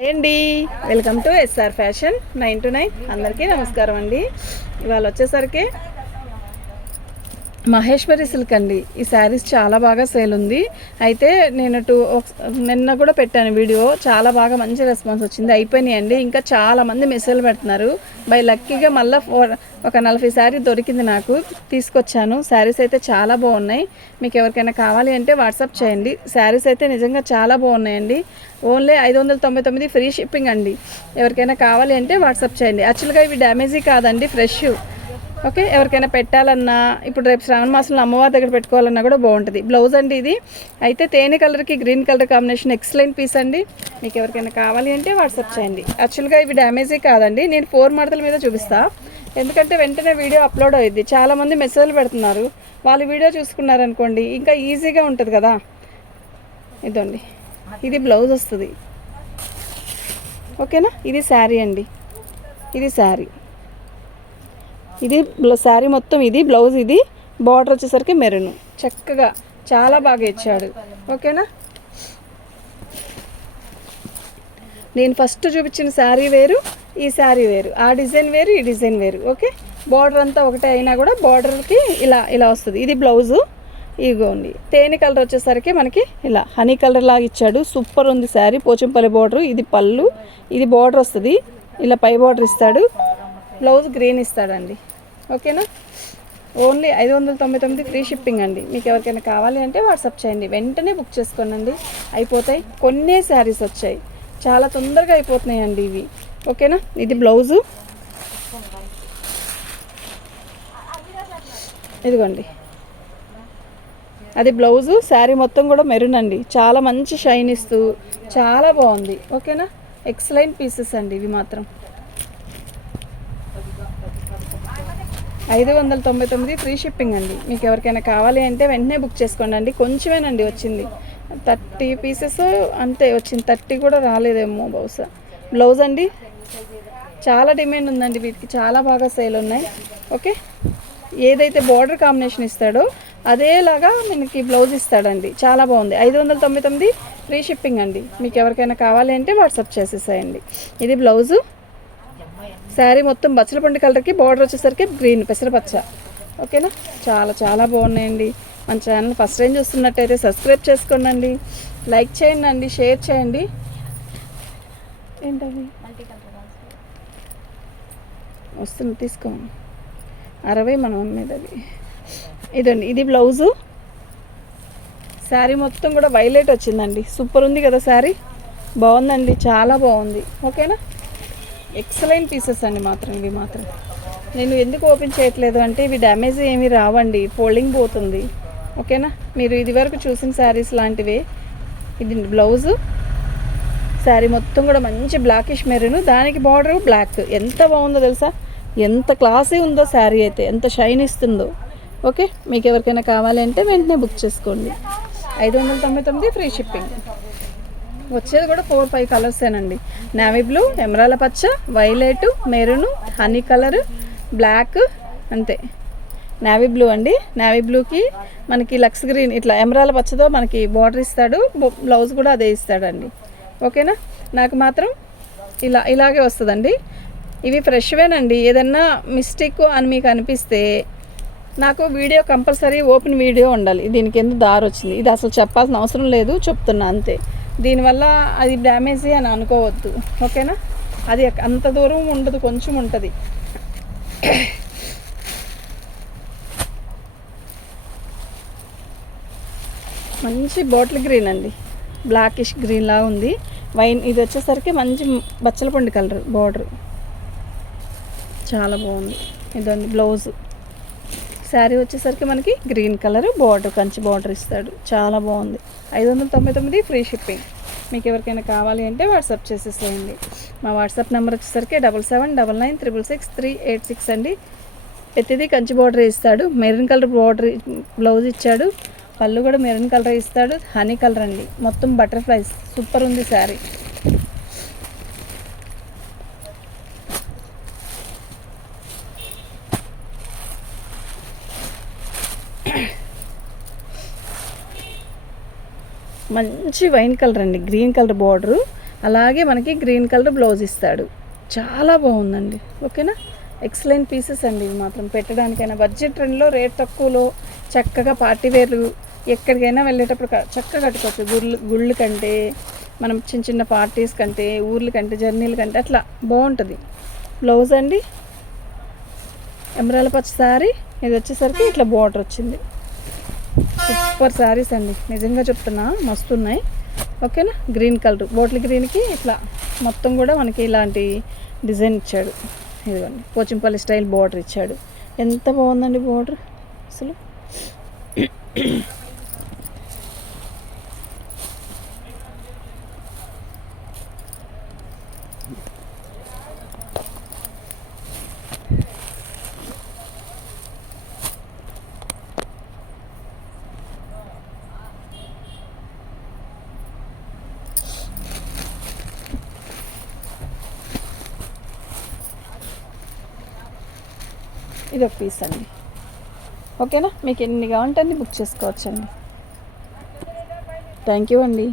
అండి welcome to SR fashion 9 to 9 అందరికీ నమస్కారం అండి. ఇవాళ వచ్చేసరికి మహేశ్వరి సిల్క్ అండి. ఈ శారీస్ చాలా బాగా సేల్ ఉంది. అయితే నేను నిన్న కూడా పెట్టాను వీడియో, చాలా బాగా మంచి రెస్పాన్స్ వచ్చింది. అయిపోయినాయండి, ఇంకా చాలామంది మెసేజ్లు పెడుతున్నారు. బై లక్కీగా మళ్ళీ ఒక 40 శారీ దొరికింది, నాకు తీసుకొచ్చాను. శారీస్ అయితే చాలా బాగున్నాయి. మీకు ఎవరికైనా కావాలి అంటే వాట్సాప్ చేయండి. శారీస్ అయితే నిజంగా చాలా బాగున్నాయండి. ఓన్లీ 599 ఫ్రీ షిప్పింగ్ అండి. ఎవరికైనా కావాలి అంటే వాట్సాప్ చేయండి. యాక్చువల్గా ఇవి డ్యామేజీ కాదండి, ఫ్రెష్. ఓకే, ఎవరికైనా పెట్టాలన్నా, ఇప్పుడు రేపు శ్రావణ మాసంలో అమ్మవారి దగ్గర పెట్టుకోవాలన్నా కూడా బాగుంటుంది. బ్లౌజ్ అండి ఇది. అయితే తేనె కలర్కి green colour combination excellent piece అండి. మీకు ఎవరికైనా కావాలి అంటే వాట్సాప్ చేయండి. యాక్చువల్గా ఇవి డ్యామేజీ కాదండి. నేను 4 మడతల మీద చూపిస్తాను, ఎందుకంటే వెంటనే వీడియో అప్లోడ్ అయ్యింది. చాలామంది మెసేజ్లు పెడుతున్నారు. వాళ్ళు వీడియో చూసుకున్నారనుకోండి ఇంకా ఈజీగా ఉంటుంది కదా. ఇదండి, ఇది బ్లౌజ్ వస్తుంది. ఓకేనా, ఇది శారీ అండి. ఇది శారీ, ఇది శారీ మొత్తం. ఇది బ్లౌజ్, ఇది బార్డర్ వచ్చేసరికి మెరూన్. చక్కగా చాలా బాగా ఇచ్చాడు. ఓకేనా, నేను ఫస్ట్ చూపించిన శారీ వేరు, ఈ శారీ వేరు. ఆ డిజైన్ వేరు, ఈ డిజైన్ వేరు. ఓకే, బార్డర్ అంతా ఒకటే అయినా కూడా బార్డర్కి ఇలా ఇలా వస్తుంది. ఇది బ్లౌజు. ఇగోండి, తేనె కలర్ వచ్చేసరికి మనకి ఇలా హనీ కలర్ లాగా ఇచ్చాడు. సూపర్ ఉంది శారీ. పోచంపల్లి బార్డర్. ఇది పళ్ళు, ఇది బార్డర్ వస్తుంది. ఇలా పై బార్డర్ ఇస్తాడు. బ్లౌజ్ గ్రీన్ ఇస్తాడండి. ఓకేనా, ఓన్లీ 599 ఫ్రీ షిప్పింగ్ అండి. మీకు ఎవరికైనా కావాలి అంటే వాట్సాప్ చేయండి. వెంటనే బుక్ చేసుకోనండి, అయిపోతాయి. కొన్నే శారీస్ వచ్చాయి, చాలా తొందరగా అయిపోతున్నాయండి ఇవి. ఓకేనా, ఇది బ్లౌజు. ఇదిగోండి, అది బ్లౌజు. శారీ మొత్తం కూడా మెరూన్ అండి. చాలా మంచి షైన్ ఇస్తూ చాలా బాగుంది. ఓకేనా, ఎక్సలెంట్ పీసెస్ అండి ఇవి మాత్రం. 599 ఫ్రీ షిప్పింగ్ అండి. మీకు ఎవరికైనా కావాలి అంటే వెంటనే బుక్ చేసుకోండి అండి. కొంచెమేనండి వచ్చింది, 30 పీసెస్ అంతే వచ్చింది. 30 కూడా రాలేదేమో బహుశా. బ్లౌజ్ అండి, చాలా డిమాండ్ ఉందండి వీటికి, చాలా బాగా సేల్ ఉన్నాయి. ఓకే, ఏదైతే బార్డర్ కాంబినేషన్ ఇస్తాడో అదేలాగా మనకి బ్లౌజ్ ఇస్తాడండి. చాలా బాగుంది. 599 ఫ్రీ షిప్పింగ్ అండి. మీకు ఎవరికైనా కావాలి అంటే వాట్సాప్ చేసేసాయండి. ఇది బ్లౌజు. శారీ మొత్తం బచ్చలపండు కలర్కి బార్డర్ వచ్చేసరికి గ్రీన్ పెసరపచ్చ. ఓకేనా, చాలా చాలా బాగున్నాయండి. మన ఛానల్ ఫస్ట్ టైం చూస్తున్నట్టయితే సబ్స్క్రైబ్ చేసుకోండి, లైక్ చేయండి అండి, షేర్ చేయండి. ఏంటది వస్తుంది, తీసుకో. 60 మన మీదది. ఇదండి, ఇది బ్లౌజు. శారీ మొత్తం కూడా వైలెట్ వచ్చిందండి. సూపర్ ఉంది కదా శారీ, బాగుందండి, చాలా బాగుంది. ఓకేనా, ఎక్సలెంట్ పీసెస్ అండి మాత్రం. ఇవి మాత్రం నేను ఎందుకు ఓపెన్ చేయట్లేదు అంటే ఇవి డ్యామేజ్ ఏమీ రావండి, ఫోల్డింగ్ పోతుంది. ఓకేనా, మీరు ఇదివరకు చూసిన శారీస్ లాంటివే. ఇది బ్లౌజు. శారీ మొత్తం కూడా మంచి బ్లాకిష్ మెరూన్, దానికి బార్డర్ బ్లాక్. ఎంత బాగుందో తెలుసా, ఎంత క్లాసీ ఉందో శారీ అయితే, ఎంత షైన్ ఇస్తుందో. ఓకే, మీకు ఎవరికైనా కావాలి అంటే వెంటనే బుక్ చేసుకోండి. 599 ఫ్రీ షిప్పింగ్. వచ్చేది కూడా 4-5 కలర్సేనండి. నేవీ బ్లూ, ఎమరాల పచ్చ, violet, maroon, honey colour, black, అంతే. నేవీ బ్లూ అండి. నేవీ బ్లూకి మనకి లక్స్ గ్రీన్, ఇట్లా ఎమరాల పచ్చతో మనకి బార్డర్ ఇస్తాడు. బ్లౌజ్ కూడా అదే ఇస్తాడండి. ఓకేనా, నాకు మాత్రం ఇలాగే వస్తుందండి. ఇవి ఫ్రెష్వేనండి. ఏదన్నా మిస్టేక్ అని మీకు అనిపిస్తే నాకు వీడియో కంపల్సరీ ఓపెన్ వీడియో ఉండాలి. దీనికి ఎందుకు దారి వచ్చింది, ఇది అసలు చెప్పాల్సిన అవసరం లేదు, చెప్తున్నా అంతే. దీనివల్ల అది డ్యామేజీ అని అనుకోవద్దు. ఓకేనా, అది అంత దూరం ఉండదు, కొంచెం ఉంటుంది. మంచి బాటిల్ గ్రీన్ అండి, బ్లాకిష్ గ్రీన్ లాగా ఉంది. వైన్ ఇది వచ్చేసరికి మంచి బచ్చలపండు కలర్ బార్డర్, చాలా బాగుంది. ఇదండి బ్లౌజ్. శారీ వచ్చేసరికి మనకి green colour border, Kanchi border ఇస్తాడు. చాలా బాగుంది. 599 ఫ్రీ షిప్పింగ్. మీకు ఎవరికైనా కావాలి అంటే వాట్సాప్ చేసేసేయండి. మా వాట్సాప్ నెంబర్ వచ్చేసరికి 7799666386 అండి. ప్రతిదీ కంచి బార్డర్ ఇస్తాడు. మెరూన్ కలర్ బార్డర్ బ్లౌజ్ ఇచ్చాడు. పళ్ళు కూడా మెరూన్ కలర్ ఇస్తాడు. హనీ కలర్ అండి, మొత్తం బటర్ఫ్లైస్. సూపర్ ఉంది శారీ. మంచి వైన్ కలర్ అండి, గ్రీన్ కలర్ బార్డరు. అలాగే మనకి గ్రీన్ కలర్ బ్లౌజ్ ఇస్తాడు. చాలా బాగుందండి. ఓకేనా, ఎక్సలెంట్ పీసెస్ అండి ఇవి మాత్రం. పెట్టడానికైనా బడ్జెట్ ట్రెండ్లో రేట్ తక్కువలో చక్కగా పార్టీ వేర్లు ఎక్కడికైనా వెళ్ళేటప్పుడు చక్కగా కట్టుకోవచ్చు. గుళ్ళు కంటే మనం చిన్న చిన్న పార్టీస్ కంటే ఊర్ల కంటే జర్నీల కంటే అట్లా బాగుంటుంది. బ్లౌజ్ అండి ఎమరాల పచ్చ శారీ, ఇది వచ్చేసరికి ఇట్లా బార్డర్ వచ్చింది. సూపర్ శారీస్ అండి, నిజంగా చెప్తున్నా మస్తు ఉన్నాయి. ఓకేనా, గ్రీన్ కలర్ బాటిల్ గ్రీన్కి ఇట్లా మొత్తం కూడా మనకి ఇలాంటి డిజైన్ ఇచ్చాడు. ఇదిగోండి పోచంపల్లి స్టైల్ బార్డర్ ఇచ్చాడు. ఎంత బాగుందండి బార్డర్ అసలు. ఇది ఒక పీస్ అండి. ఓకేనా, మీకు ఎన్ని కావాలంటే అన్ని బుక్ చేసుకోవచ్చండి. థ్యాంక్ యూ అండి.